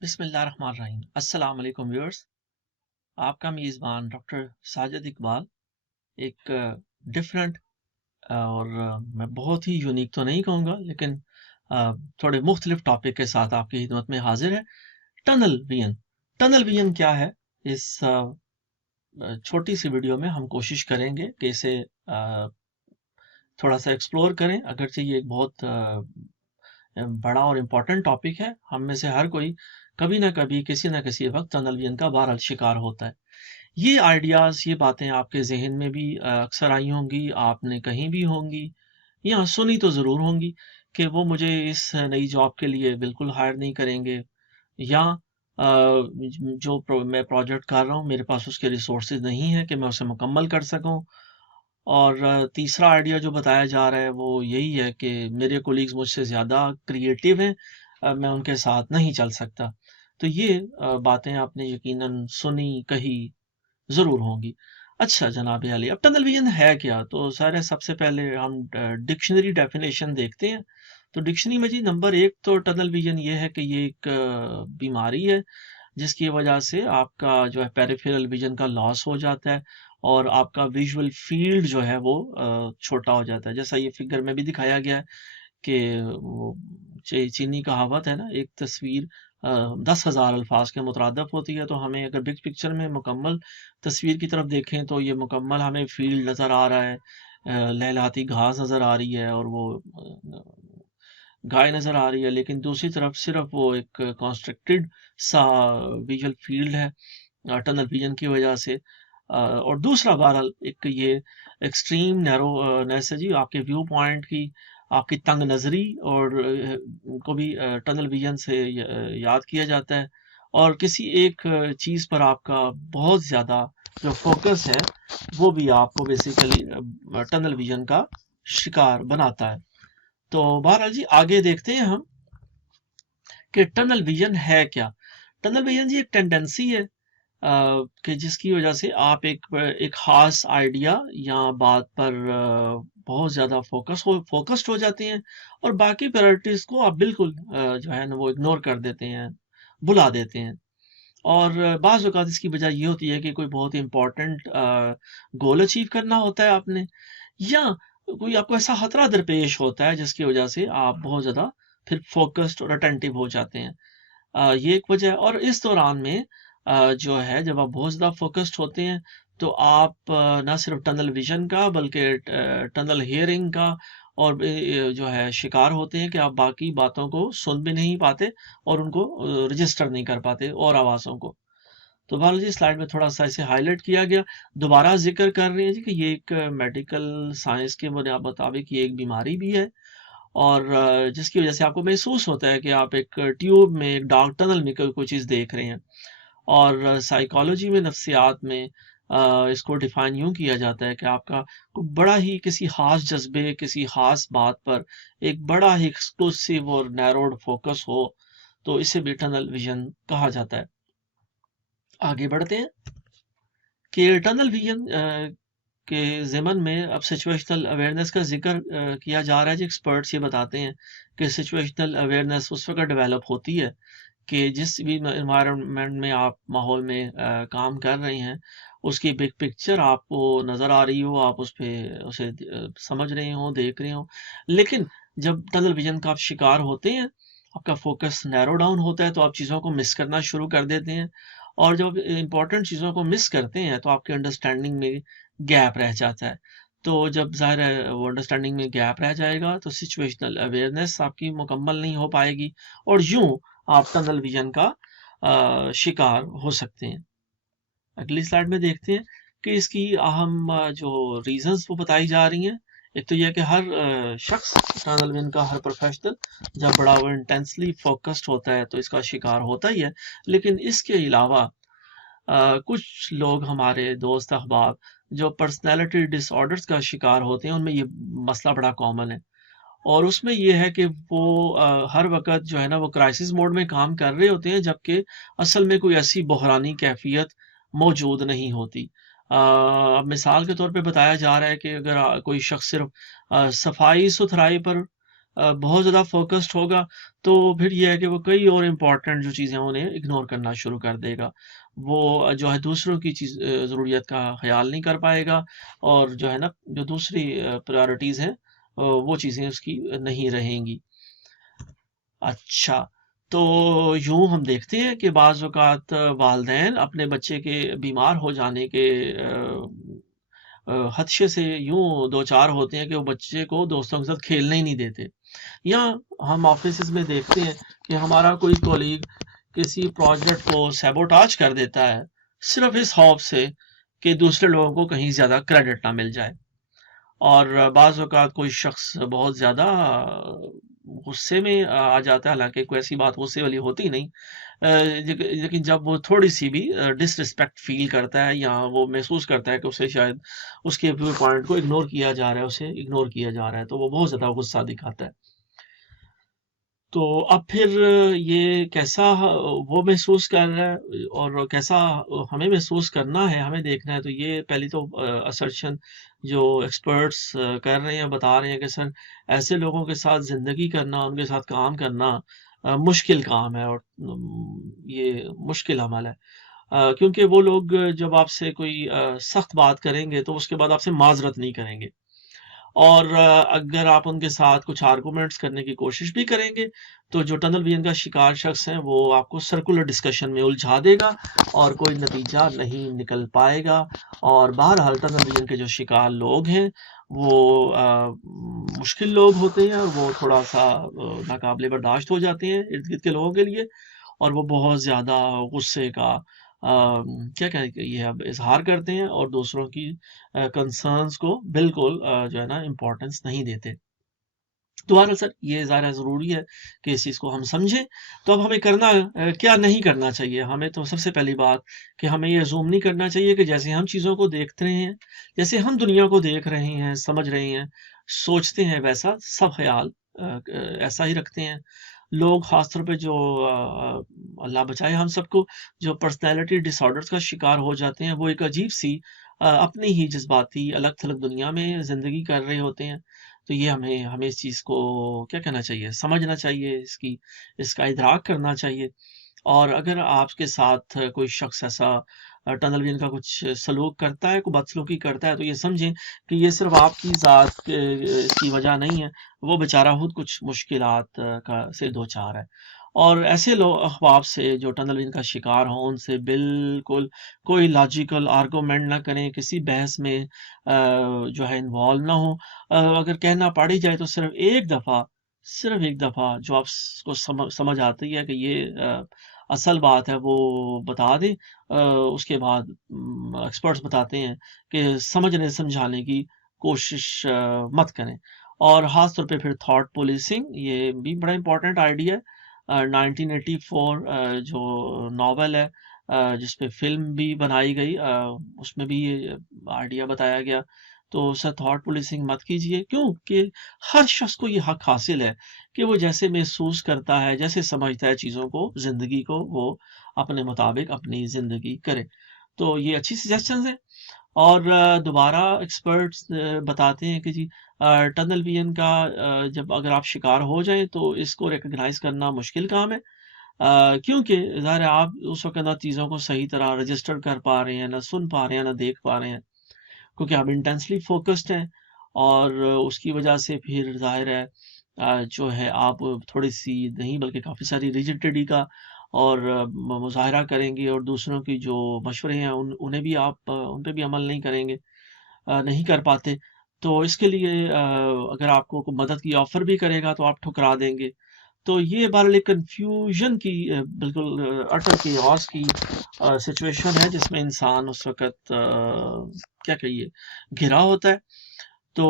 بسم اللہ الرحمن الرحیم۔ السلام علیکم ویورز، آپ کا میزبان ڈاکٹر ساجد اقبال ایک ڈفرینٹ اور میں بہت ہی یونیک تو نہیں کہوں گا لیکن تھوڑے مختلف ٹاپک کے ساتھ آپ کی خدمت میں حاضر ہے۔ Tunnel vision. ٹنل ویژن کیا ہے؟ اس چھوٹی سی ویڈیو میں ہم کوشش کریں گے کہ اسے تھوڑا سا ایکسپلور کریں، اگرچہ یہ ایک بہت بڑا اور امپورٹنٹ ٹاپک ہے۔ ہم میں سے ہر کوئی کبھی نہ کبھی کسی نہ کسی وقت ٹنل ویژن کا بہرحال شکار ہوتا ہے۔ یہ آئیڈیاز، یہ باتیں آپ کے ذہن میں بھی اکثر آئی ہوں گی، آپ نے کہیں بھی ہوں گی یا سنی تو ضرور ہوں گی کہ وہ مجھے اس نئی جاب کے لیے بالکل ہائر نہیں کریں گے، یا جو میں پروجیکٹ کر رہا ہوں میرے پاس اس کے ریسورسز نہیں ہیں کہ میں اسے مکمل کر سکوں۔ اور تیسرا آئیڈیا جو بتایا جا رہا ہے وہ یہی ہے کہ میرے کولیگز مجھ سے زیادہ کریٹیو ہیں، میں ان کے ساتھ نہیں چل سکتا۔ تو یہ باتیں آپ نے یقیناً سنی، کہی ضرور ہوں گی۔ اچھا جناب علی، اب ٹنل ویژن ہے کیا؟ تو سارے سب سے پہلے ہم ڈکشنری ڈیفینیشن دیکھتے ہیں۔ تو ڈکشنری میں جی نمبر 1 تو ٹنل ویژن یہ ہے کہ یہ ایک بیماری ہے جس کی وجہ سے آپ کا جو ہے پیریفیرل ویژن کا لاس ہو جاتا ہے اور آپ کا ویژول فیلڈ جو ہے وہ چھوٹا ہو جاتا ہے، جیسا یہ فگر میں بھی دکھایا گیا ہے کہ وہ چینی کہاوت ہے نا، ایک تصویر 10,000 الفاظ کے مترادف ہوتی ہے۔ تو ہمیں اگر بگ پکچر میں مکمل تصویر کی طرف دیکھیں تو یہ مکمل ہمیں فیلڈ نظر آ رہا ہے، لہلاتی گھاس نظر آ رہی ہے اور وہ گائے نظر آ رہی ہے، لیکن دوسری طرف صرف وہ ایک کانسٹرکٹڈ سا ویژول فیلڈ ہے ٹنل ویژن کی وجہ سے۔ اور دوسرا بہرحال ایک یہ ایکسٹریم نیرونیس ہے جی، آپ کے ویو پوائنٹ کی، آپ کی تنگ نظری اور کو بھی ٹنل ویژن سے یاد کیا جاتا ہے، اور کسی ایک چیز پر آپ کا بہت زیادہ جو فوکس ہے وہ بھی آپ کو بیسیکلی ٹنل ویژن کا شکار بناتا ہے۔ تو بہرحال جی آگے دیکھتے ہیں ہم کہ ٹنل ویژن ہے کیا۔ ٹنل ویژن جی ایک ٹینڈنسی ہے کہ جس کی وجہ سے آپ ایک خاص آئیڈیا یا بات پر بہت زیادہ فوکسڈ ہو جاتے ہیں اور باقی پرائرٹیز کو آپ بالکل جو ہے نا وہ اگنور کر دیتے ہیں، بلا دیتے ہیں۔ اور بعض اوقات اس کی وجہ یہ ہوتی ہے کہ کوئی بہت امپورٹنٹ گول اچیو کرنا ہوتا ہے آپ نے، یا کوئی آپ کو ایسا خطرہ درپیش ہوتا ہے جس کی وجہ سے آپ بہت زیادہ پھر فوکسڈ اور اٹینٹیو ہو جاتے ہیں۔ یہ ایک وجہ ہے۔ اور اس دوران میں جو ہے جب آپ بہت زیادہ فوکسڈ ہوتے ہیں تو آپ نہ صرف ٹنل ویژن کا بلکہ ٹنل ہیئرنگ کا اور جو ہے شکار ہوتے ہیں کہ آپ باقی باتوں کو سن بھی نہیں پاتے اور ان کو رجسٹر نہیں کر پاتے اور آوازوں کو۔ تو بہرحال جی سلائیڈ میں تھوڑا سا اسے ہائی لائٹ کیا گیا، دوبارہ ذکر کر رہے ہیں جی کہ یہ ایک میڈیکل سائنس کے مطابق یہ ایک بیماری بھی ہے، اور جس کی وجہ سے آپ کو محسوس ہوتا ہے کہ آپ ایک ٹیوب میں، ایک ڈارک ٹنل میں کوئی چیز دیکھ رہے ہیں۔ اور سائیکالوجی میں، نفسیات میں اس کو ڈیفائن یوں کیا جاتا ہے کہ آپ کا بڑا ہی کسی خاص جذبے، کسی خاص بات پر ایک بڑا ہی ایکسکلوسیو اور نیروڈ فوکس ہو، تو اسے بھی ٹنل ویژن کہا جاتا ہے۔ آگے بڑھتے ہیں کہ ٹنل ویژن کے ضمن میں اب سچویشنل اویئرنیس کا ذکر کیا جا رہا ہے۔ جو ایکسپرٹس یہ بتاتے ہیں کہ سچویشنل اویئرنیس اس وقت ڈیولپ ہوتی ہے کہ جس بھی انوائرمنٹ میں آپ ماحول میں کام کر رہے ہیں اس کی بگ پکچر آپ کو نظر آ رہی ہو، آپ اسے سمجھ رہے ہوں، دیکھ رہے ہوں، لیکن جب ٹنل ویژن کا آپ شکار ہوتے ہیں، آپ کا فوکس نیرو ڈاؤن ہوتا ہے تو آپ چیزوں کو مس کرنا شروع کر دیتے ہیں، اور جب امپورٹنٹ چیزوں کو مس کرتے ہیں تو آپ کے انڈرسٹینڈنگ میں گیپ رہ جاتا ہے۔ تو جب ظاہر ہے وہ انڈرسٹینڈنگ میں گیپ رہ جائے گا تو سچویشنل اویئرنیس آپ کی مکمل نہیں ہو پائے گی اور یوں آپ ٹنل ویژن کا شکار ہو سکتے ہیں۔ اگلی سلائڈ میں دیکھتے ہیں کہ اس کی اہم جو ریزنز وہ بتائی جا رہی ہیں۔ ایک تو یہ کہ ہر شخص ٹنل ویژن کا، ہر پروفیشنل جب بڑا وہ انٹینسلی فوکسڈ ہوتا ہے تو اس کا شکار ہوتا ہی ہے، لیکن اس کے علاوہ کچھ لوگ ہمارے دوست احباب جو پرسنالٹی ڈس آرڈرز کا شکار ہوتے ہیں ان میں یہ مسئلہ بڑا کامن ہے، اور اس میں یہ ہے کہ وہ ہر وقت جو ہے نا وہ کرائسس موڈ میں کام کر رہے ہوتے ہیں جبکہ اصل میں کوئی ایسی بحرانی کیفیت موجود نہیں ہوتی۔ اب مثال کے طور پہ بتایا جا رہا ہے کہ اگر کوئی شخص صرف صفائی ستھرائی پر بہت زیادہ فوکسڈ ہوگا تو پھر یہ ہے کہ وہ کئی اور امپورٹنٹ جو چیزیں انہیں اگنور کرنا شروع کر دے گا. وہ جو ہے دوسروں کی ضروریت کا خیال نہیں کر پائے گا، اور جو ہے نا جو دوسری پرائرٹیز ہیں وہ چیزیں اس کی نہیں رہیں گی. اچھا، تو یوں ہم دیکھتے ہیں کہ بعض اوقات والدین اپنے بچے کے بیمار ہو جانے کے خدشے سے یوں دو چار ہوتے ہیں کہ وہ بچے کو دوستوں کے ساتھ کھیلنے ہی نہیں دیتے. یا ہم آفیسز میں دیکھتے ہیں کہ ہمارا کوئی کولیگ کسی پروجیکٹ کو سیبوٹاج کر دیتا ہے صرف اس خوف سے کہ دوسرے لوگوں کو کہیں زیادہ کریڈٹ نہ مل جائے. اور بعض اوقات کوئی شخص بہت زیادہ غصے میں آ جاتا ہے، حالانکہ کوئی ایسی بات غصے والی ہوتی نہیں، لیکن جب وہ تھوڑی سی بھی ڈس رسپیکٹ فیل کرتا ہے یا وہ محسوس کرتا ہے کہ اسے شاید اس کے ویو پوائنٹ کو اگنور کیا جا رہا ہے، اسے اگنور کیا جا رہا ہے، تو وہ بہت زیادہ غصہ دکھاتا ہے. تو اب پھر یہ کیسا وہ محسوس کر رہا ہے اور کیسا ہمیں محسوس کرنا ہے، ہمیں دیکھنا ہے. تو یہ پہلی تو اسرشن جو ایکسپرٹس کر رہے ہیں، بتا رہے ہیں کہ سر ایسے لوگوں کے ساتھ زندگی کرنا، ان کے ساتھ کام کرنا مشکل کام ہے، اور یہ مشکل عمل ہے. کیونکہ وہ لوگ جب آپ سے کوئی سخت بات کریں گے تو اس کے بعد آپ سے معذرت نہیں کریں گے، اور اگر آپ ان کے ساتھ کچھ آرگومنٹس کرنے کی کوشش بھی کریں گے تو جو ٹنل ویژن کا شکار شخص ہے وہ آپ کو سرکولر ڈسکشن میں الجھا دے گا اور کوئی نتیجہ نہیں نکل پائے گا. اور بہرحال ٹنل ویژن کے جو شکار لوگ ہیں وہ مشکل لوگ ہوتے ہیں، اور وہ تھوڑا سا ناقابل برداشت ہو جاتے ہیں ارد گرد کے لوگوں کے لیے، اور وہ بہت زیادہ غصے کا کیا کہ یہ اب اظہار کرتے ہیں اور دوسروں کی کنسرنس کو بالکل جو ہے نا امپورٹنس نہیں دیتے. دوبارہ سر یہ ظاہر ضروری ہے کہ اس چیز کو ہم سمجھیں. تو اب ہمیں کرنا کیا نہیں کرنا چاہیے. ہمیں تو سب سے پہلی بات کہ ہمیں یہ زوم نہیں کرنا چاہیے کہ جیسے ہم چیزوں کو دیکھتے رہے ہیں، جیسے ہم دنیا کو دیکھ رہے ہیں، سمجھ رہے ہیں، سوچتے ہیں، ویسا سب خیال ایسا ہی رکھتے ہیں. لوگ خاص طور پہ جو اللہ بچائے ہم سب کو، جو پرسنالٹی ڈس آرڈرز کا شکار ہو جاتے ہیں، وہ ایک عجیب سی اپنی ہی جذباتی الگ تھلگ دنیا میں زندگی کر رہے ہوتے ہیں. تو یہ ہمیں اس چیز کو کیا کہنا چاہیے، سمجھنا چاہیے، اس کا ادراک کرنا چاہیے. اور اگر آپ کے ساتھ کوئی شخص ایسا ٹنل ویژن کا کچھ سلوک کرتا ہے، کوئی بدسلوکی کرتا ہے، تو یہ سمجھیں کہ یہ صرف آپ کی ذات کی وجہ نہیں ہے، وہ بیچارہ خود کچھ مشکلات سے دوچار ہے. اور ایسے لوگ اخباب سے جو ٹنل ویژن کا شکار ہوں، ان سے بالکل کوئی لاجیکل آرگومنٹ نہ کریں، کسی بحث میں جو ہے انوالو نہ ہو. اگر کہنا پڑی جائے تو صرف ایک دفعہ جو آپ کو سمجھ آتی ہے کہ یہ اصل بات ہے وہ بتا دیں. اس کے بعد ایکسپرٹس بتاتے ہیں کہ سمجھنے سمجھانے کی کوشش مت کریں. اور خاص طور پہ پھر تھاٹ پولیسنگ، یہ بھی بڑا امپورٹنٹ آئیڈیا ہے. 1984 جو ناول ہے جس پہ فلم بھی بنائی گئی، اس میں بھی یہ آئیڈیا بتایا گیا. تو سر تھاٹ پولیسنگ مت کیجیے، کیوں کہ ہر شخص کو یہ حق حاصل ہے کہ وہ جیسے محسوس کرتا ہے، جیسے سمجھتا ہے چیزوں کو، زندگی کو، وہ اپنے مطابق اپنی زندگی کرے. تو یہ اچھی سجیشنز ہیں. اور دوبارہ ایکسپرٹس بتاتے ہیں کہ جی ٹنل ویژن کا جب اگر آپ شکار ہو جائیں تو اس کو ریکگنائز کرنا مشکل کام ہے، کیونکہ ظاہر ہے آپ اس وقت نہ چیزوں کو صحیح طرح رجسٹر کر پا رہے ہیں، نہ سن پا رہے ہیں، نہ دیکھ پا رہے ہیں، کیونکہ آپ انٹینسلی فوکسڈ ہیں. اور اس کی وجہ سے پھر ظاہر ہے جو ہے آپ تھوڑی سی نہیں بلکہ کافی ساری ریجڈٹی کا اور مظاہرہ کریں گے، اور دوسروں کی جو مشورے ہیں انہیں بھی آپ ان پہ بھی عمل نہیں کریں گے، نہیں کر پاتے. تو اس کے لیے اگر آپ کو مدد کی آفر بھی کرے گا تو آپ ٹھکرا دیں گے. تو یہ بہرحال کنفیوژن کی بالکل اٹر کیوس کی سچویشن ہے جس میں انسان اس وقت کیا کہیے گھرا ہوتا ہے. تو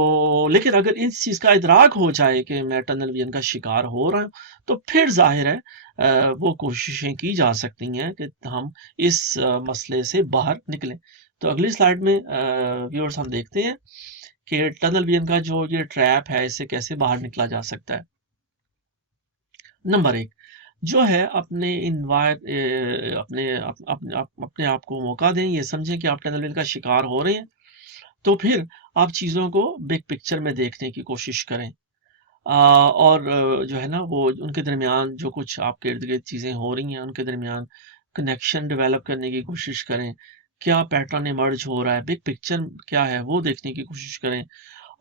لیکن اگر اس چیز کا ادراک ہو جائے کہ میں ٹنل ویژن کا شکار ہو رہا ہوں تو پھر ظاہر ہے وہ کوششیں کی جا سکتی ہیں کہ ہم اس مسئلے سے باہر نکلیں. تو اگلی سلائیڈ میں ویورز ہم دیکھتے ہیں کہ ٹنل ویژن کا جو یہ ٹریپ ہے، اس سے کیسے باہر نکلا جا سکتا ہے. نمبر 1 جو ہے اپنے آپ کو موقع دیں، یہ سمجھیں کہ آپ ٹنل ویژن کا شکار ہو رہے ہیں، تو پھر آپ چیزوں کو بگ پکچر میں دیکھنے کی کوشش کریں. اور جو ہے نا وہ ان کے درمیان جو کچھ آپ کے ارد گرد چیزیں ہو رہی ہیں ان کے درمیان کنیکشن ڈیولپ کرنے کی کوشش کریں، کیا پیٹرن ایمرج ہو رہا ہے، بگ پکچر کیا ہے وہ دیکھنے کی کوشش کریں،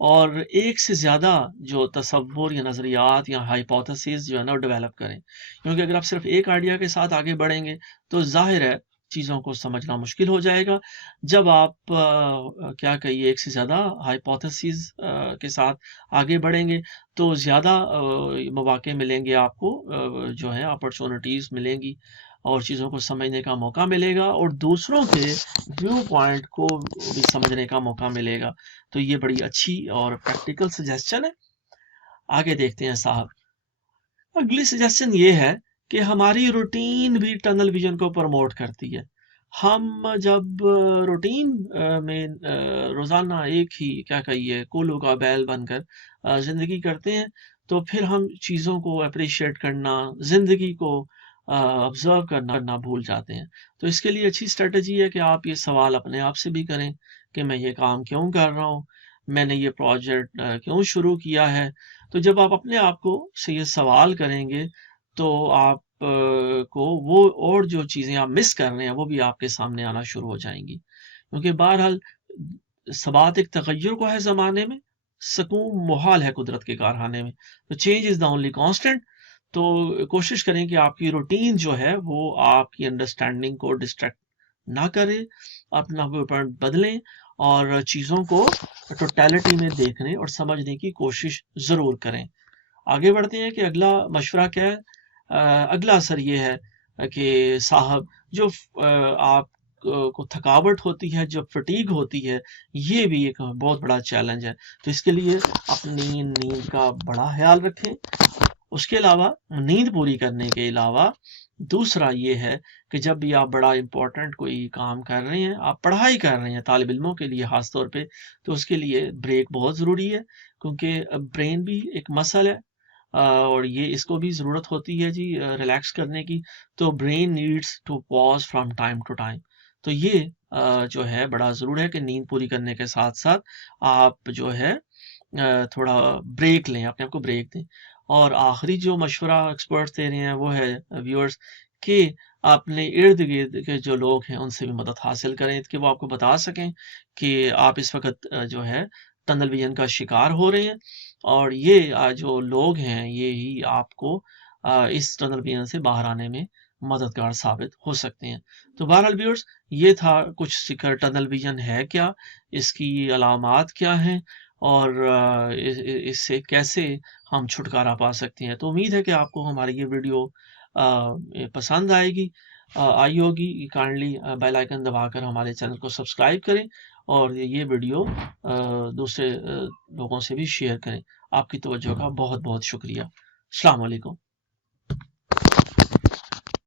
اور ایک سے زیادہ جو تصور یا نظریات یا ہائپوتھیسز جو ہے نا وہ ڈیولپ کریں، کیونکہ اگر آپ صرف ایک آئیڈیا کے ساتھ آگے بڑھیں گے تو ظاہر ہے چیزوں کو سمجھنا مشکل ہو جائے گا۔ جب آپ کیا کہیے ایک سے زیادہ ہائپوتھیسز کے ساتھ آگے بڑھیں گے تو زیادہ مواقع ملیں گے آپ کو، جو ہے اپرچونٹیز ملیں گی اور چیزوں کو سمجھنے کا موقع ملے گا اور دوسروں کے ویو پوائنٹ کو بھی سمجھنے کا موقع ملے گا۔ تو یہ بڑی اچھی اور پریکٹیکل سجیسچن ہے۔ آگے دیکھتے ہیں صاحب، اگلی سجیسشن یہ ہے کہ ہماری روٹین بھی ٹنل ویژن کو پروموٹ کرتی ہے۔ ہم جب روٹین میں روزانہ ایک ہی کیا کہیے کولو کا بیل بن کر زندگی کرتے ہیں تو پھر ہم چیزوں کو اپریشیٹ کرنا، زندگی کو آبزرو کرنا بھول جاتے ہیں۔ تو اس کے لیے اچھی اسٹریٹجی ہے کہ آپ یہ سوال اپنے آپ سے بھی کریں کہ میں یہ کام کیوں کر رہا ہوں، میں نے یہ پروجیکٹ کیوں شروع کیا ہے۔ تو جب آپ اپنے آپ کو سے یہ سوال کریں گے تو آپ کو وہ اور جو چیزیں آپ مس کر رہے ہیں وہ بھی آپ کے سامنے آنا شروع ہو جائیں گی، کیونکہ بہرحال ثبات ایک تغیر کو ہے زمانے میں، سکون محال ہے قدرت کے کارخانے میں۔ تو change is the only constant. تو کوشش کریں کہ آپ کی روٹین جو ہے وہ آپ کی انڈرسٹینڈنگ کو ڈسٹریکٹ نہ کرے، اپنا ویو پوائنٹ بدلیں اور چیزوں کو ٹوٹیلٹی میں دیکھنے اور سمجھنے کی کوشش ضرور کریں۔ آگے بڑھتے ہیں کہ اگلا مشورہ کیا ہے۔ اگلا اثر یہ ہے کہ صاحب جو آپ کو تھکاوٹ ہوتی ہے، جو فٹیگ ہوتی ہے، یہ بھی ایک بہت بڑا چیلنج ہے۔ تو اس کے لیے اپنی نیند کا بڑا خیال رکھیں۔ اس کے علاوہ نیند پوری کرنے کے علاوہ دوسرا یہ ہے کہ جب بھی آپ بڑا امپورٹنٹ کوئی کام کر رہے ہیں، آپ پڑھائی کر رہے ہیں طالب علموں کے لیے خاص طور پہ، تو اس کے لیے بریک بہت ضروری ہے، کیونکہ برین بھی ایک مسل ہے اور یہ اس کو بھی ضرورت ہوتی ہے جی ریلیکس کرنے کی۔ تو brain needs to pause from time to time. تو یہ جو ہے بڑا ضروری ہے کہ نیند پوری کرنے کے ساتھ ساتھ آپ جو ہے تھوڑا بریک لیں، اپنے آپ کو بریک دیں۔ اور آخری جو مشورہ ایکسپرٹس دے رہے ہیں وہ ہے ویورز کہ اپنے ارد گرد کے جو لوگ ہیں ان سے بھی مدد حاصل کریں کہ وہ آپ کو بتا سکیں کہ آپ اس وقت جو ہے ٹنل ویژن کا شکار ہو رہے ہیں، اور یہ جو لوگ ہیں یہی آپ کو اس ٹنل ویژن سے باہر آنے میں مددگار ثابت ہو سکتے ہیں۔ تو بہرحال ویورز، یہ تھا کچھ ذکر ٹنل ویژن ہے کیا، اس کی علامات کیا ہیں، اور اس سے کیسے ہم چھٹکارا پا سکتے ہیں۔ تو امید ہے کہ آپ کو ہماری یہ ویڈیو پسند آئی ہوگی۔ کائنڈلی بیل آئیکن دبا کر ہمارے چینل کو سبسکرائب کریں اور یہ ویڈیو دوسرے لوگوں سے بھی شیئر کریں۔ آپ کی توجہ کا بہت بہت شکریہ۔ السلام علیکم۔